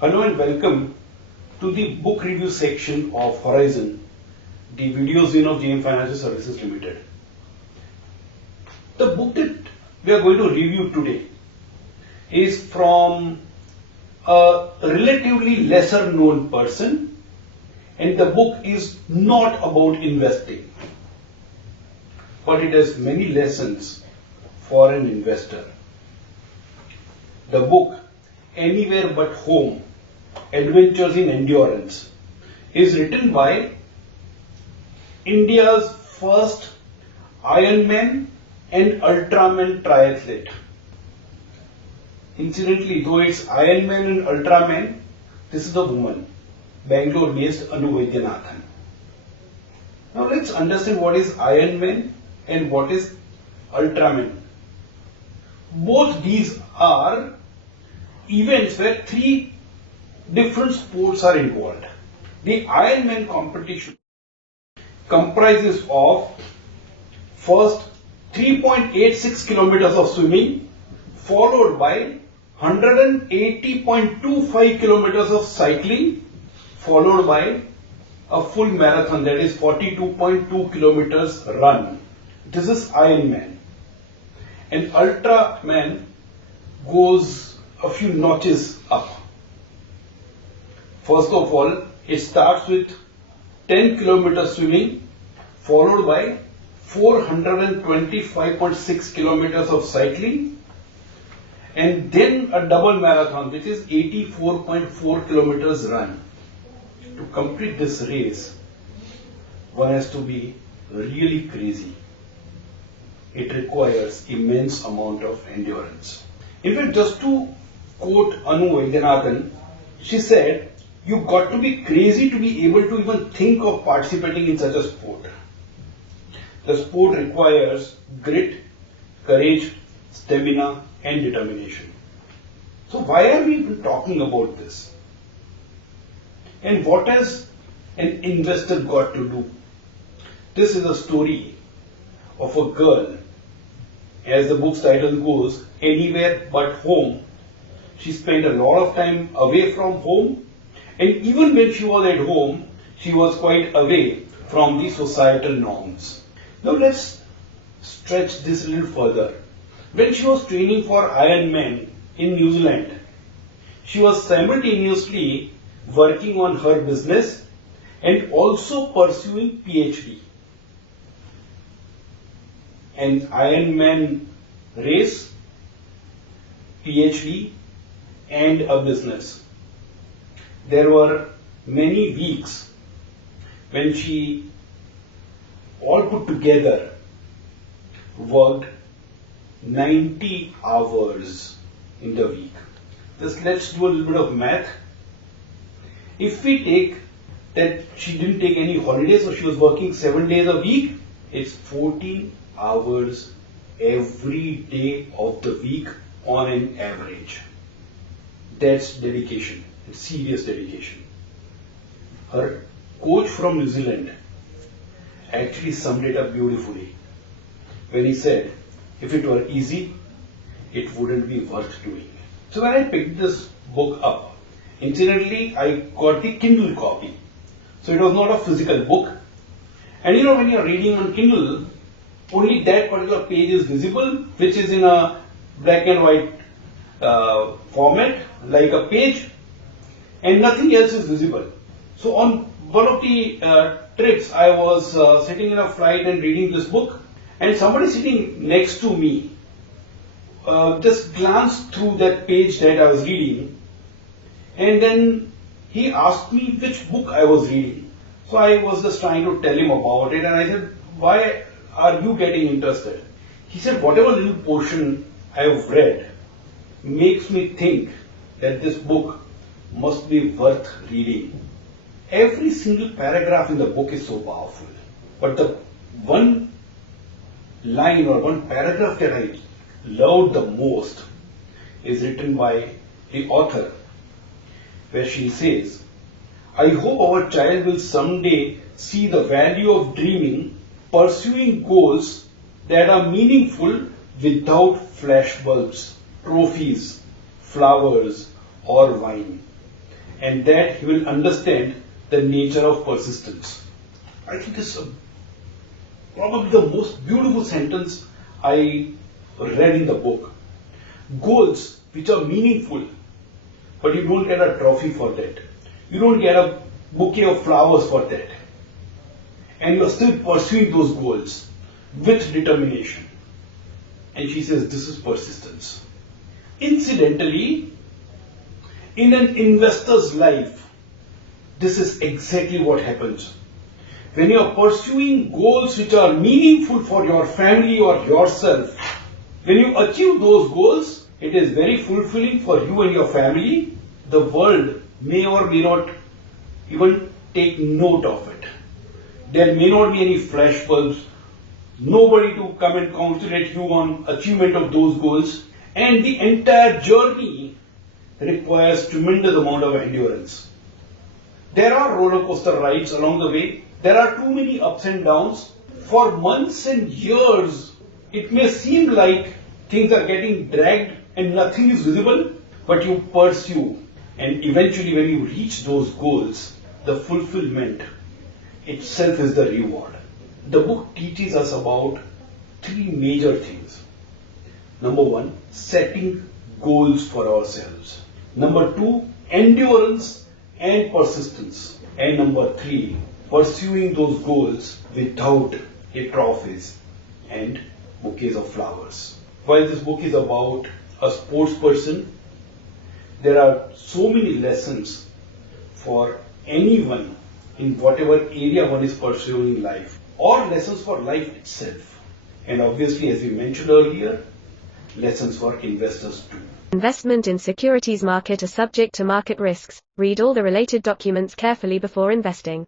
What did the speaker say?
Hello and welcome to the book review section of Horizon, the videos of JM Financial Services Limited. The book that we are going to review today is from a relatively lesser known person, and the book is not about investing, but it has many lessons for an investor. The book, Anywhere But Home, Adventures in Endurance, is written by India's first Ironman and Ultraman triathlete. Incidentally, though it's Ironman and Ultraman, this is a woman, Bangalore-based Anu Vaidyanathan. Now let's understand what is Ironman and what is Ultraman. Both these are events where three different sports are involved. The Ironman competition comprises of first 3.86 kilometers of swimming, followed by 180.25 kilometers of cycling, followed by a full marathon, that is 42.2 kilometers run. This is Ironman. And Ultraman goes a few notches up. First of all, it starts with 10 kilometers swimming, followed by 425.6 kilometers of cycling, and then a double marathon, which is 84.4 kilometers run. To complete this race, one has to be really crazy. It requires immense amount of endurance. In fact, just to quote Anu Vaidyanathan, she said, "You've got to be crazy to be able to even think of participating in such a sport. The sport requires grit, courage, stamina, and determination." So why are we even talking about this? And what has an investor got to do? This is a story of a girl, as the book's title goes, Anywhere But Home. She spent a lot of time away from home, and even when she was at home, she was quite away from the societal norms. Now let's stretch this a little further. When she was training for Ironman in New Zealand, she was simultaneously working on her business and also pursuing PhD. An Ironman race, PhD, and a business. There were many weeks when she, all put together, worked 90 hours in the week. Just let's do a little bit of math. If we take that she didn't take any holidays, so she was working 7 days a week, it's 14 hours every day of the week on an average. That's dedication. It's serious dedication. Her coach from New Zealand actually summed it up beautifully when he said, if it were easy, it wouldn't be worth doing. So when I picked this book up, incidentally, I got the Kindle copy. So it was not a physical book. And when you're reading on Kindle, only that particular page is visible, which is in a black and white format, like a page, and nothing else is visible. So on one of the trips, I was sitting in a flight and reading this book, and somebody sitting next to me just glanced through that page that I was reading, and then he asked me which book I was reading. So I was just trying to tell him about it, and I said, "Why are you getting interested?" He said, "Whatever little portion I have read makes me think that this book must be worth reading." Every single paragraph in the book is so powerful. But the one line or one paragraph that I loved the most is written by the author, where she says, "I hope our child will someday see the value of dreaming, pursuing goals that are meaningful without flashbulbs, trophies, flowers, or wine. and that he will understand the nature of persistence. I think this is probably the most beautiful sentence I read in the book. Goals which are meaningful, but you don't get a trophy for that. You don't get a bouquet of flowers for that. And you are still pursuing those goals with determination. And she says this is persistence. Incidentally, in an investor's life, this is exactly what happens. When you are pursuing goals which are meaningful for your family or yourself, when you achieve those goals, it is very fulfilling for you and your family. The world may or may not even take note of it. There may not be any flash bulbs, nobody to come and congratulate you on achievement of those goals, and the entire journey requires tremendous amount of endurance. There are roller coaster rides along the way. There are too many ups and downs. For months and years, it may seem like things are getting dragged and nothing is visible, but you pursue, and eventually when you reach those goals, the fulfillment itself is the reward. The book teaches us about three major things. Number one, setting goals for ourselves. Number two, endurance and persistence. And number three, pursuing those goals without trophies and bouquets of flowers. While this book is about a sports person, there are so many lessons for anyone in whatever area one is pursuing in life, or lessons for life itself. And obviously, as we mentioned earlier, lessons for investors too. Investment in securities market are subject to market risks. Read all the related documents carefully before investing.